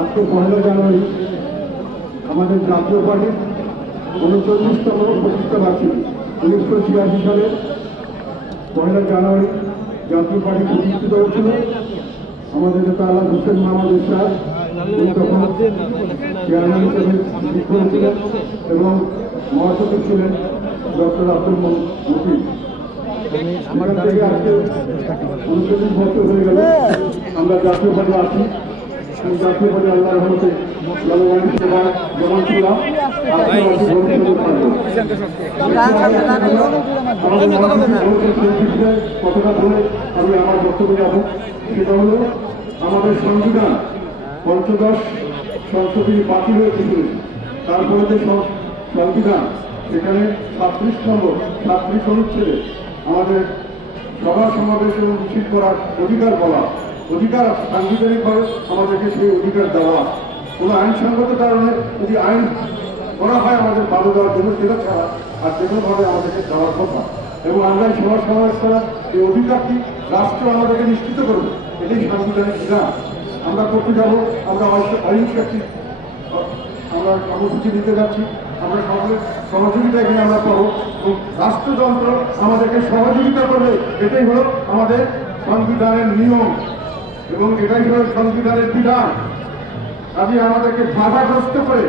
আজকে 1 জানুয়ারি আমাদের জাতীয় পার্টির 39তম প্রতিষ্ঠা বার্ষিকী। 1986 সালে 1 জানুয়ারি জাতীয় পার্টি প্রতিষ্ঠিত হয়েছিল। আমাদের নেতা আলাদ হোসেন মাহমুদ এরশাদ তখন চেয়ারম্যান হিসেবে নিযুক্ত হয়েছিলেন এবং মহাসচিব ছিলেন ডক্টর আব্দুল মফিদ। সেখান থেকে আজকে 39 বছর হয়ে গেল আমরা জাতীয় পার্টি আছি। জাতীয় পার্টি আল্লাহর রহমতে জনগণের সেবা যেমন ছিলাম কতটা বলে আমি আমার বক্তব্য যাব। সেটা হলো আমাদের সংবিধান পঞ্চদশ সংশোধনী বাতিল হয়েছিল। তারপরে যে সংবিধান সেখানে 37 নম্বর 37 অনুচ্ছেদে আমাদের সভা সমাবেশ এবং মিছিল করার অধিকার বলা, অধিকার সাংবিধানিকভাবে আমাদেরকে সেই অধিকার দেওয়া। কোনো আইনসঙ্গত কারণে যদি আইন করা হয় আমাদের বাধা দেওয়ার জন্য, সেটা ছাড়া আর যে কোনোভাবে আমাদেরকে দেওয়ার কথা। এবং আমরা এই সভা সমাবেশ করার এই অধিকারটি রাষ্ট্র আমাদেরকে নিশ্চিত করবে, এটাই সাংবিধানিক বিধান। আমরা করতে যাবো, আমরা অহিংস একটি আমরা কর্মসূচি নিতে যাচ্ছি। আমরা সহযোগিতা এখানে আমরা পাবো এবং রাষ্ট্রযন্ত্র আমাদেরকে সহযোগিতা করবে। এটাই হলো আমাদের সংবিধানের নিয়ম এবং এটাই হলো সংবিধানের বিধান। কাজে আমাদেরকে বাধাগ্রস্ত করে,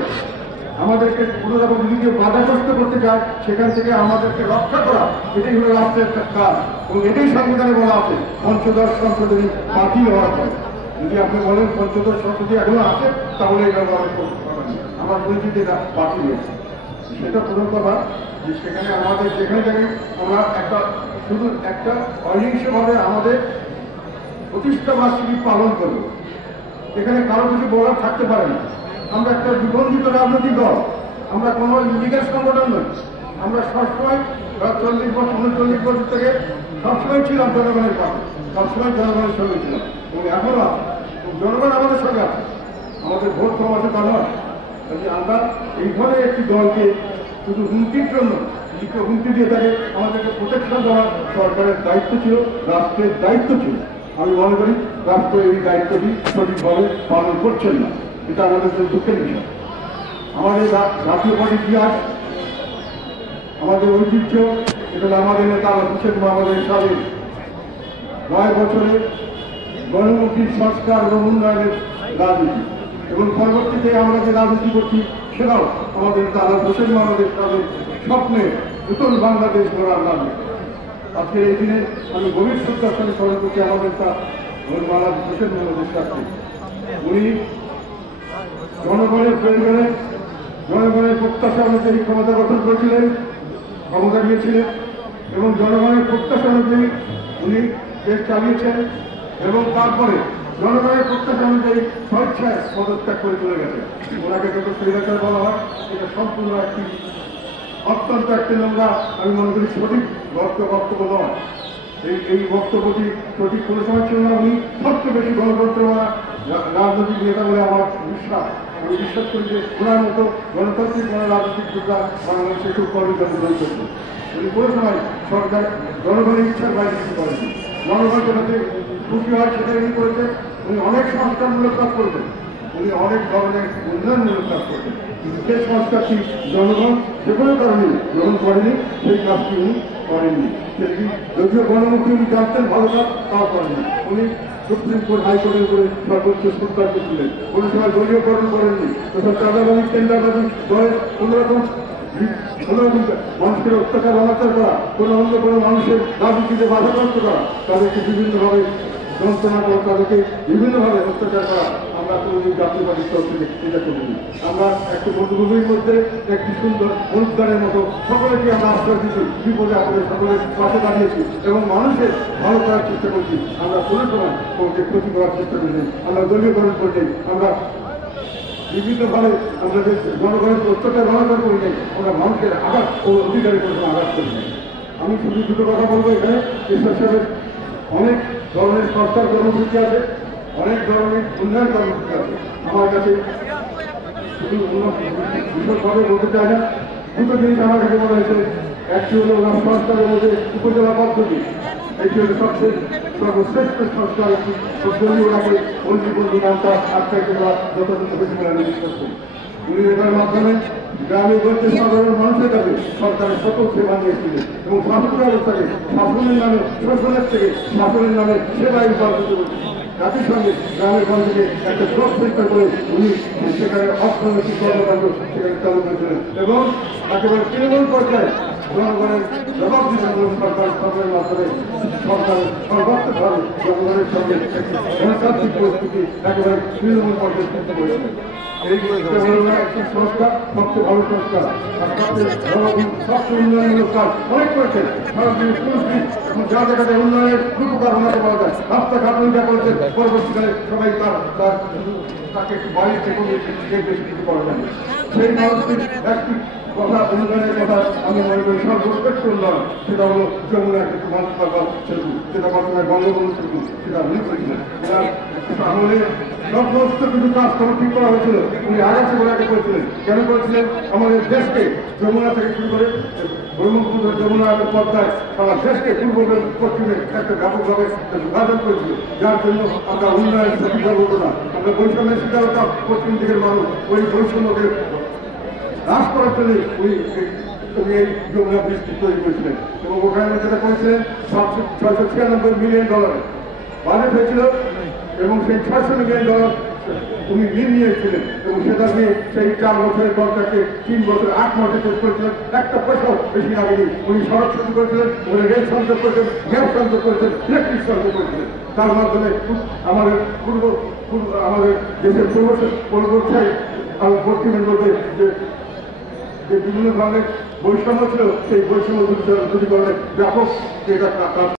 আমাদেরকে কোনো রকম যদি কেউ বাধাগ্রস্ত করতে চায় সেখান থেকে আমাদেরকে রক্ষা করা, এটাই হলো রাষ্ট্রের কাজ এবং এটাই সংবিধানে বলা আছে। পঞ্চদশ সংশোধনী বাতিল হওয়ার পরে যদি আপনি বলেন পঞ্চদশ সংশোধনী এখনো আছে, তাহলে এটা আমার পরিচিত এটা বাতিল হয়েছে। সেটা পূরণ করা যে সেখানে আমাদের যেখানে যেখানে আমরা শুধু একটা অহিংসভাবে আমাদের প্রতিষ্ঠা বার্ষিকী পালন করব। এখানে কারো কিছু বলার থাকতে পারে না। আমরা একটা নিবন্ধিত রাজনৈতিক দল, আমরা কোনো ইলিগাল সংগঠন নই। আমরা সবসময় 40 বছর 39 বছর থেকে সবসময় ছিলাম জনগণের পাশে, সবসময় জনগণের সঙ্গে ছিলাম এবং এখনো আছে। জনগণ আমাদের সঙ্গে আছে, আমাদের ভোট সমাজে তা নয়। আমরা এই ধরনের একটি দলকে শুধু হুমকির জন্য হুমকি দিয়ে থাকে, আমাদেরকে প্রোটেকশন দেওয়া সরকারের দায়িত্ব ছিল, রাষ্ট্রের দায়িত্ব ছিল। আমি মনে করি রাষ্ট্র এই দায়িত্বটি সঠিকভাবে পালন করছেন না, এটা আমাদের জন্য দুঃখের বিষয়। আমাদের জাতীয় পার্টির ইতিহাস, আমাদের ঐতিহ্য, এটা আমাদের নেতা আলাদ হোসেন মাহমুদ এরশাদের 9 বছরে গণমুখী সংস্কার এবং উন্নয়নের রাজনীতি এবং পরবর্তীতে আমরা যে রাজনীতি করছি সেটাও আমাদের নেতা আলাদ হোসেন মাহমুদ এরশাদের স্বপ্নে নতুন বাংলাদেশ গড়ার রাজনীতি। আজকের এই দিনে আমি গভীর শ্রদ্ধার সঙ্গে স্মরণ করছি আমাদের তা আলাদ হোসেন মাহমুদ এরশাদকে। উনি জনগণের প্রয়োজনে, জনগণের প্রত্যাশা অনুযায়ী ক্ষমতা গঠন করেছিলেন, ক্ষমতা নিয়েছিলেন এবং জনগণের প্রত্যাশা অনুযায়ী উনি দেশ চালিয়েছেন এবং তারপরে জনগণের প্রত্যাশা অনুযায়ী স্বেচ্ছায় পদত্যাগ করে চলে গেছে। ওনাকে যত স্বৈরাচার বলা হয়, এটা সম্পূর্ণ একটি অত্যন্ত একটি নোংরা, আমি মনে করি সঠিক বক্তব্য নয়। এই বক্তব্যটি সঠিক কোনো সময় ছিল না। উনি সবচেয়ে বেশি গণতন্ত্র রাজনৈতিক নেতা বলে আমার বিশ্বাস। আমি বিশ্বাস করি যে ওনার মতো গণতান্ত্রিক রাজনৈতিক যোদ্ধা বাংলাদেশে খুব কর্মীরা প্রদান করছে। উনি কোনো সময় সরকার জনগণের ইচ্ছার বাইরে কিছু করেনি। জনগণ যেটাতে খুশি হয় সেটা উনি করেছে। উনি অনেক সংস্কারমূলক কাজ করবেন, উনি অনেক ধরনের উন্নয়নমূলক কাজ করবেন, কিন্তু সেই সংস্কারটি জনগণ যে কোনো কারণে গ্রহণ করেনি, সেই কাজটি উনি করেননি। সেটি যদিও গণমুখী উনি জানতেন ভালো কাজ, তাও করেননি। উনি সুপ্রিম কোর্ট হাইকোর্টের করে সর্বোচ্চ সরকারকে ছিলেন, কোনো সময় দলীয়করণ করেননি। তখন চাঁদাবাদী কেন্দ্রাবাদী দলে কোনোরকম মানুষের অত্যাচার অনাচার করা, কোনো অন্য কোনো মানুষের রাজনীতিতে বাধাগ্রস্ত করা, তাদেরকে বিভিন্নভাবে যন্ত্রণা করা, তাদেরকে বিভিন্নভাবে অত্যাচার করা আমরা কোনোদিন জাতীয় পার্টির তরফ থেকে এটা করিনি। আমরা একটি বন্ধুভূমির মধ্যে একটি সুন্দর অনুদানের মতো সকলেকে আমরা আশ্রয় দিচ্ছি, বিপদে আপদে সকলের পাশে দাঁড়িয়েছি এবং মানুষের ভালো করার চেষ্টা করছি। আমরা কোনো সময় কাউকে ক্ষতি করার চেষ্টা করিনি, আমরা দলীয়করণ করিনি, আমরা বিভিন্নভাবে আমরা যে জনগণের অত্যাচার অনাচার করি নাই, আমরা মানুষের আঘাত ও অধিকারের কোনো আঘাত করি নাই। আমি শুধু দুটো কথা বলবো, এখানে ঈশ্বর সাহেবের অনেক ধরনের সংস্কার কর্মসূচি আছে, অনেক ধরনের উন্নয়ন কর্মসূচি আছে। আমার কাছে শুধু বিশদভাবে বলতে চাই না, দুটো জিনিস আমার কাছে মনে হয়েছে। একটি হলো সংস্কারের মধ্যে উপজেলা পদ্ধতি, একটি হলো সবচেয়ে সর্বশ্রেষ্ঠ সংস্কার জন্য ওনাকে বন্ধু নামটা আখ্যায়িত করা যথাযথ হয়েছে বলে আমি বিশ্বাস করি। উনি এটার মাধ্যমে গ্রামে গঞ্জে সাধারণ মানুষের কাছে সরকারের সকল সেবা নিয়েছিলেন এবং শাসন ব্যবস্থাকে শাসনের নামে শোষণের থেকে শাসনের নামে সেবায় রূপান্তরিত করেছিলেন। একই সঙ্গে গ্রামের গঞ্জে একটা ব্লক সেন্টার করে উনি সেখানে অর্থনৈতিক কর্মকাণ্ড সেখানে চালু করেছিলেন এবং একেবারে তৃণমূল পর্যায়ে জনগণের জবাব দিলেন সরকারের মাধ্যমে সরকারের সর্বাত্মকভাবে জনগণের সঙ্গে একটি গণতান্ত্রিক পরিস্থিতি একেবারে তৃণমূল পর্যায়ে সৃষ্টি করেছিলেন। এই একটি সংস্কার সবচেয়ে ভালো সংস্কার আর সবচেয়ে উন্নয়নমূলক কাজ অনেক করেছেন। সারা দিন যা জায়গাতে উন্নয়নের উপকার ওনাকে পাওয়া যায় রাস্তাঘাট উন্নয়ন করেছেন। পরবর্তীকালে সবাই তাকে একটু বাড়ি থেকে বেশি কিছু করা যায় সেই মানুষটির একটি কথা উন্নয়নের কথা আমি মনে করি সর্বশ্রেষ্ঠ উন্নয়ন সেটা হলো যমুনার একটি মানুষ পাকা সেতু, যেটা বর্তমানে বঙ্গবন্ধু সেতু, সেটা উনি করেছিলেন। তাহলে সমস্ত কিছু কাজ তখন ঠিক করা হয়েছিল। উনি আগাছে বলাকে করেছিলেন। কেন করেছিলেন? আমাদের দেশকে যমুনা থেকে শুরু করে ব্রহ্মপুত্র যমুনার পর্দায় সারা দেশকে পূর্ব পশ্চিমে একটা ব্যাপকভাবে বিভাজন করেছিল, যার জন্য আমরা উন্নয়নের শিকার হতো না। আমরা বৈষম্যের শিকার হতাম। পশ্চিম দিকের মানুষ ওই বৈষম্যকে হ্রাস করার জন্য উনি এই যমুনা বৃষ্টি তৈরি করেছিলেন এবং ওখানে যেটা করেছিলেন $696 মিলিয়ন বাজেট হয়েছিল এবং সেই $600 মিলিয়ন উনি ঋণ নিয়েছিলেন এবং সেটা নিয়ে সেই 4 বছরের কন্ট্রাক্টে 3 বছর 8 মাসে শেষ করেছিলেন। একটা পয়সাও বেশি লাগেনি। উনি সড়ক শুরু করেছিলেন, উনি রেল সংযোগ করেছেন, গ্যাস সংযোগ করেছেন, ইলেকট্রিক সংযোগ করেছিলেন। তার মাধ্যমে আমাদের আমাদের দেশের পূর্বচ্ছায় পশ্চিমের মধ্যে যে বিভিন্ন ধরনের বৈষম্য ছিল সেই বৈষম্য দূরীকরণের ব্যাপক